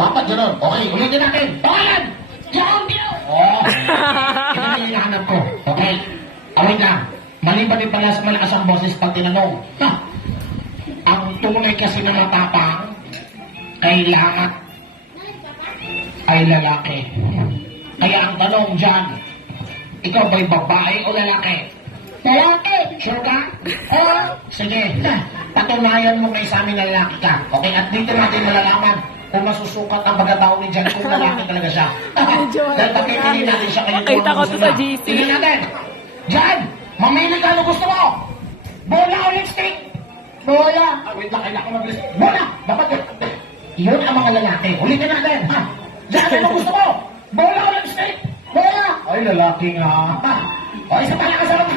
Dapat gano'n. Okay, ulitin natin. Pangalan! John! Oo. Ito yung hinahanap ko. Okay? Awin lang. Maliban din pala sa malakas ang boses pag tinanong. Ha! Ang tunay kasi na matapang, kailangan ay lalaki. Kaya ang tanong dyan, ikaw ba'y babae o lalaki? Lalaki! Sure ka? Oo. Sige. Patunayan mo kay sa amin na lalaki ka. Okay? At dito natin malalaman kung masusukat ang pagkatao ni Jan kung lalaki talaga siya. Dahil pagkipili natin siya kayo. Nakita ko to sa GC. Tingnan natin. Jan! Mamili ka ano gusto mo? Bola o lipstick? Bola. Ah, wait lang. Kailangan ko mag-lipstick. Bola! Dapat yun ang mga lalaki. Ulitin natin. Ha? Jan, ano gusto mo? Bola o lipstick? Bola! Ay, lalaki nga. O, isa pa lang kasama.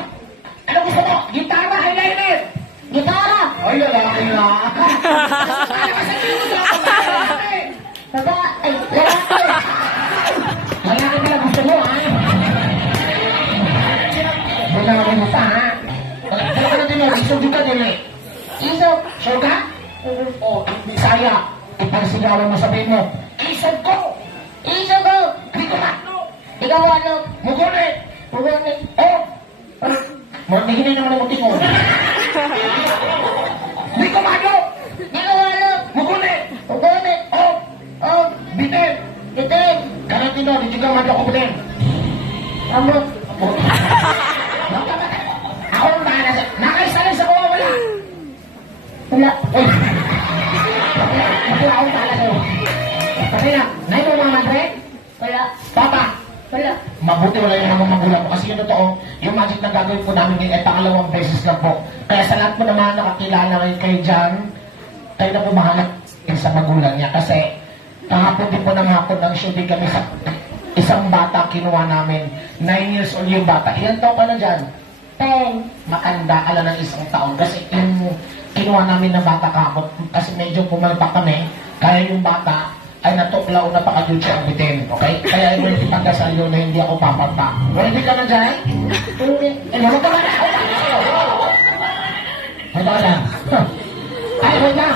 Ano gusto mo? Gitara, eyeliner? Gitara! Ay, lalaki nga. Lalaki, lalaki. Lalaki pala gusto mo, ha? Huwag na naman mo pa, ha? Wala ka na din, isog dito din, eh. Isog? Sure ka? O, ang Bisaya. Ipagsigawan mo, sabihin mo, isog ko! Isog ko! Di ko matlo! Ikaw ano? Mugunit! Mugunit! Oh! Matiginin naman ang muti mo. Di ko matlo! Di ko matlo! Mugunit! Mugunit! Oh! Oh! Bitin! Bitin! Karantino, di ka matlo ko bitin. Amot! Amot! Ako ang bahala sa... Nakaisalan sa kuha, wala! Wala! Uy! Wala akong bahala sa'yo. Pati na, nahin mo mga madre? Wala. Papa? Wala. Mabuti wala yung mga magulang ko. Kasi yung totoo, yung magic na gagawin po namin ngayon ay pangalawang beses lang po. Kaya sa lahat po naman nakakilala ngayon kay Jan, kayo na po mahanap sa magulang niya. Kasi kahapon din po ng hapon ng shooting kami sa isang bata kinuha namin. 9 years old yung bata. Ilan taon ka na Jan? 10. Makanda ka lang ng isang taon. Kasi yung kinuha namin ng bata kahapon, kasi medyo pumalpak kami, kaya yung bata ay natuklaw na pakadutsi ang bitin. Okay? Kaya yung ipagdasal yun na hindi ako papanta. Ready ka na dyan? Hindi. Eh, wala ka na. Wala ka na. Ay, wala.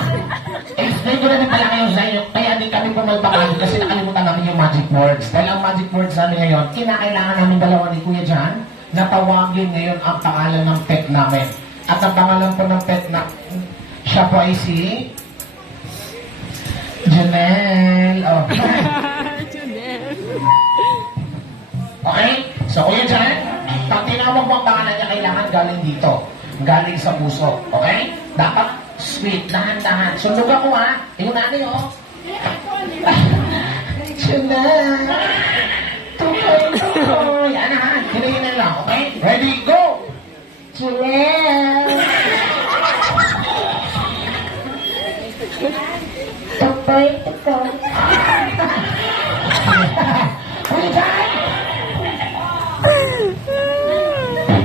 Explain ko na rin pala kayo sa inyo. Kaya din kami pumalpakan kasi nakalimutan namin yung magic words. Dahil ang magic words namin ngayon, kinakailangan namin dalawa ni Kuya Jan na tawagin ngayon ang pangalan ng pet namin. At ang pangalan po ng pet na siya po ay si Janelle. Oh. Janelle. Okay? So, Kuya Jan, pag tinawag mo ang pangalan niya, kailangan galing dito. Galing sa puso. Okay? Dapat sweet, dahan-dahan. Sundog ako, ha? Tingnan natin, oh. Janelle. Tukoy. Yan, ha? Hinahinan lang, okay? Ready, go! Janelle. Tukoy, tukoy. Kuya Jan!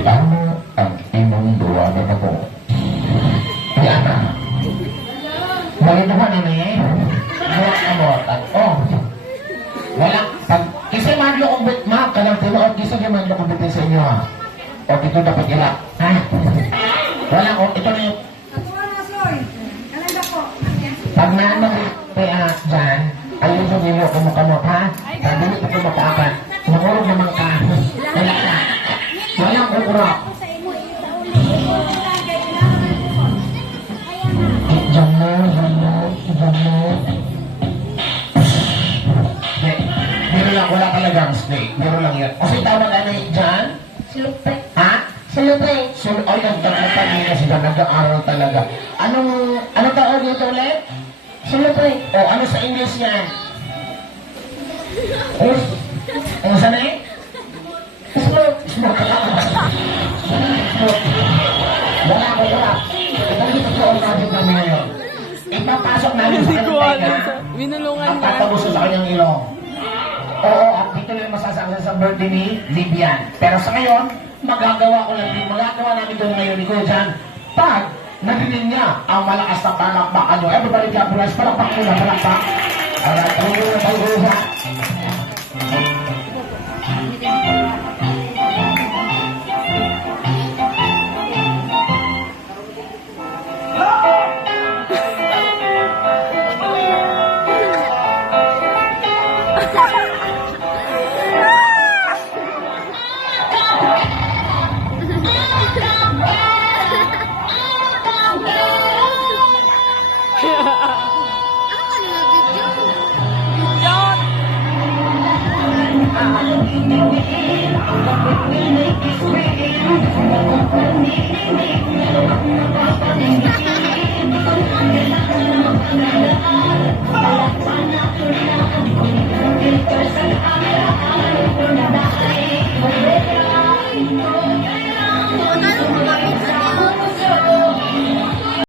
Tama ang imong duwa na ako. Yan na. Maganda ka naman eh. Buwak-amotan. Oh. Wala. Kasi madlo kong bit, ma. Kalang tinuod. Kasi madlo kong bitin sa inyo, ha. O, dito dapat ila. Ha? Wala ko. Ito na yung... Pag naano kaya dyan, ayun sa nilo kumukamot, ha? Sabi nito kumapaapat. Mangurog naman ka. Wala ka. Walang kukurap. Diyan mo. Biro lang, wala talagang snake. Biro lang yan. Kasi tawag ano yun dyan? Silupay. Ha? Silupay. Ay, nagtagputan niya na sila. Nag-aaral talaga. Ano tawag dito ulit? Silupay. O, ano sa English yan? Ano sa name? Smoke. Wala ko. Ito dito sa magic namin ngayon. Ipapasok namin sa kanyang tenga. Minulungan Ang niya. tatabuso sa kanyang ilong. Oo, at dito yung masasaksan sa birthday ni Libian. Pero sa ngayon, magagawa namin doon ngayon ni Kuya Jan. Pag narinig niya ang malakas na palakpakan nyo. Everybody clap for us. Palakpak muna, palakpak. Alright, tayo na. Wala.